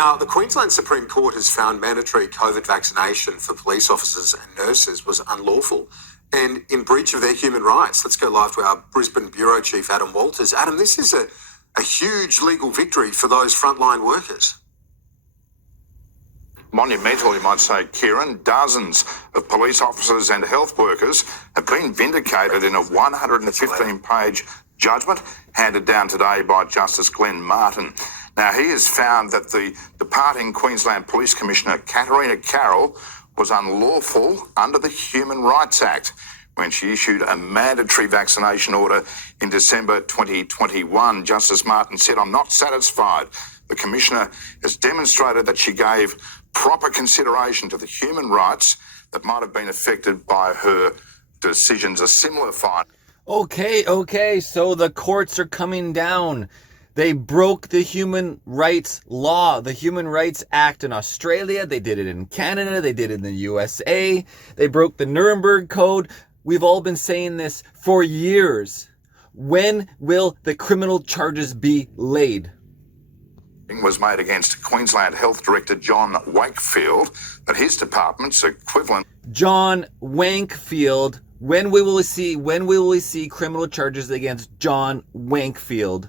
Now, the Queensland Supreme Court has found mandatory COVID vaccination for police officers and nurses was unlawful and in breach of their human rights. Let's go live to our Brisbane Bureau Chief, Adam Walters. Adam, this is a huge legal victory for those frontline workers. Monumental, you might say, Kieran. Dozens of police officers and health workers have been vindicated in a 115-page judgment handed down today by Justice Glenn Martin. Now, he has found that the departing Queensland Police Commissioner, Katarina Carroll, was unlawful under the Human Rights Act when she issued a mandatory vaccination order in December 2021. Justice Martin said, "I'm not satisfied. The Commissioner has demonstrated that she gave proper consideration to the human rights that might have been affected by her decisions." A similar finding. Okay, so the courts are coming down. They broke the human rights law, the Human Rights Act in Australia. They did it in Canada. They did it in the USA. They broke the Nuremberg Code. We've all been saying this for years. When will the criminal charges be laid? Was made against Queensland Health Director John Wakefield, that his department's equivalent. John Wakefield. When will we see criminal charges against John Wakefield?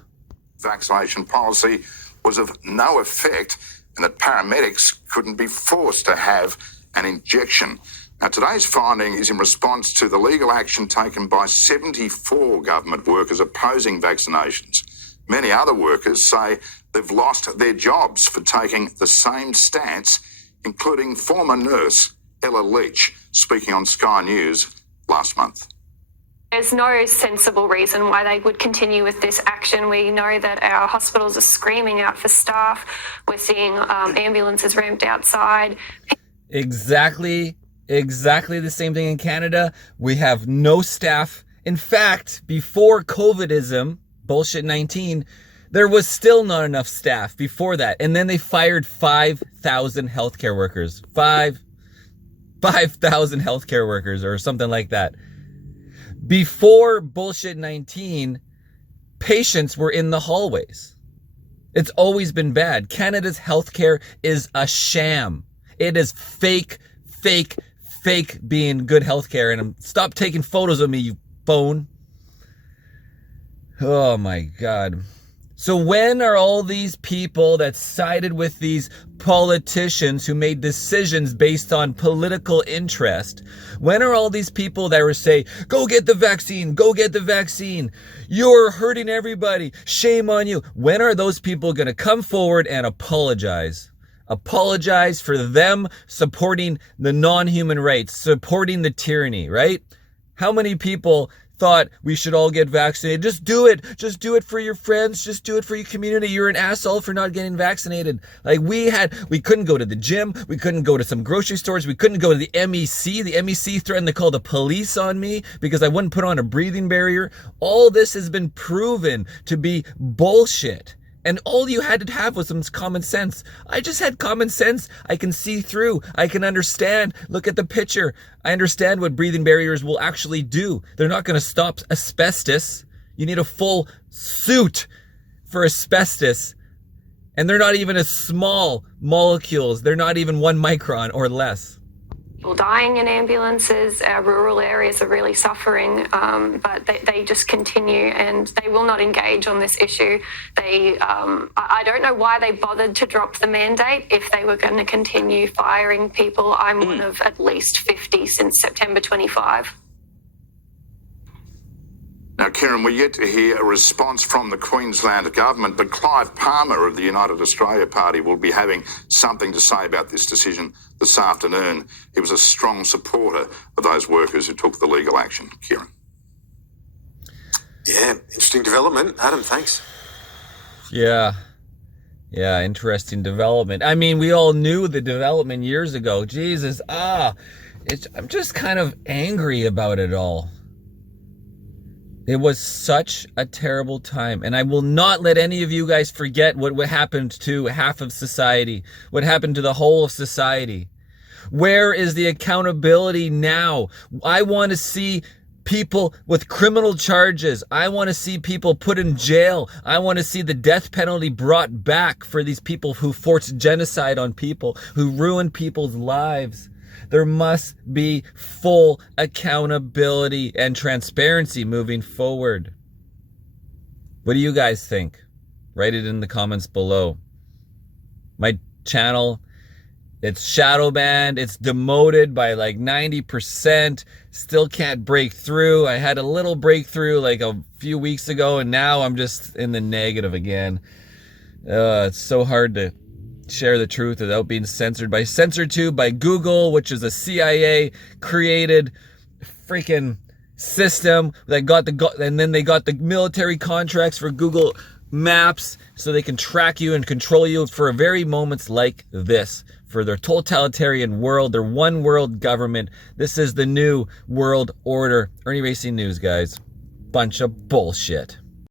Vaccination policy was of no effect, and that paramedics couldn't be forced to have an injection. Now, today's finding is in response to the legal action taken by 74 government workers opposing vaccinations. Many other workers say they've lost their jobs for taking the same stance, including former nurse Ella Leach, speaking on Sky News last month. There's no sensible reason why they would continue with this action. We know that our hospitals are screaming out for staff. We're seeing ambulances ramped outside. Exactly the same thing in Canada. We have no staff. In fact, before COVIDism, bullshit 19, there was still not enough staff before that. And then they fired 5,000 healthcare workers. 5,000 healthcare workers or something like that. Before bullshit 19, patients were in the hallways. It's always been bad. Canada's healthcare is a sham. It is fake being good healthcare. And stop taking photos of me, you phone. Oh my God. So when are all these people that sided with these politicians who made decisions based on political interest, when are all these people that were say, go get the vaccine, you're hurting everybody, shame on you? When are those people going to come forward and apologize? Apologize for them supporting the non-human rights, supporting the tyranny, right? How many people thought we should all get vaccinated? Just do it for your friends, just do it for your community. You're an asshole for not getting vaccinated. Like we couldn't go to the gym, we couldn't go to some grocery stores, we couldn't go to the MEC. The MEC threatened to call the police on me because I wouldn't put on a breathing barrier. All this has been proven to be bullshit. And all you had to have was some common sense. I just had common sense. I can see through. I can understand. Look at the picture. I understand what breathing barriers will actually do. They're not going to stop asbestos. You need a full suit for asbestos. And they're not even as small molecules. They're not even 1 micron or less. People dying in ambulances. Our rural areas are really suffering, but they just continue and they will not engage on this issue. I don't know why they bothered to drop the mandate if they were going to continue firing people. I'm one of at least 50 since September 25. Now, Kieran, we're yet to hear a response from the Queensland government, but Clive Palmer of the United Australia Party will be having something to say about this decision this afternoon. He was a strong supporter of those workers who took the legal action. Kieran. Yeah, interesting development. Adam, thanks. Yeah, interesting development. I mean, we all knew the development years ago. Jesus, I'm just kind of angry about it all. It was such a terrible time, and I will not let any of you guys forget what happened to half of society, what happened to the whole of society. Where is the accountability now? I want to see people with criminal charges. I want to see people put in jail. I want to see the death penalty brought back for these people who forced genocide on people, who ruined people's lives. There must be full accountability and transparency moving forward. What do you guys think? Write it in the comments below. My channel, it's shadow banned. It's demoted by like 90%. Still can't break through. I had a little breakthrough like a few weeks ago, and now I'm just in the negative again. It's so hard to share the truth without being censored by CensorTube, by Google, which is a CIA created freaking system that got and then they got the military contracts for Google Maps so they can track you and control you for very moments like this, for their totalitarian world, their one world government. This is the new world order. Irnieracing News, guys. Bunch of bullshit.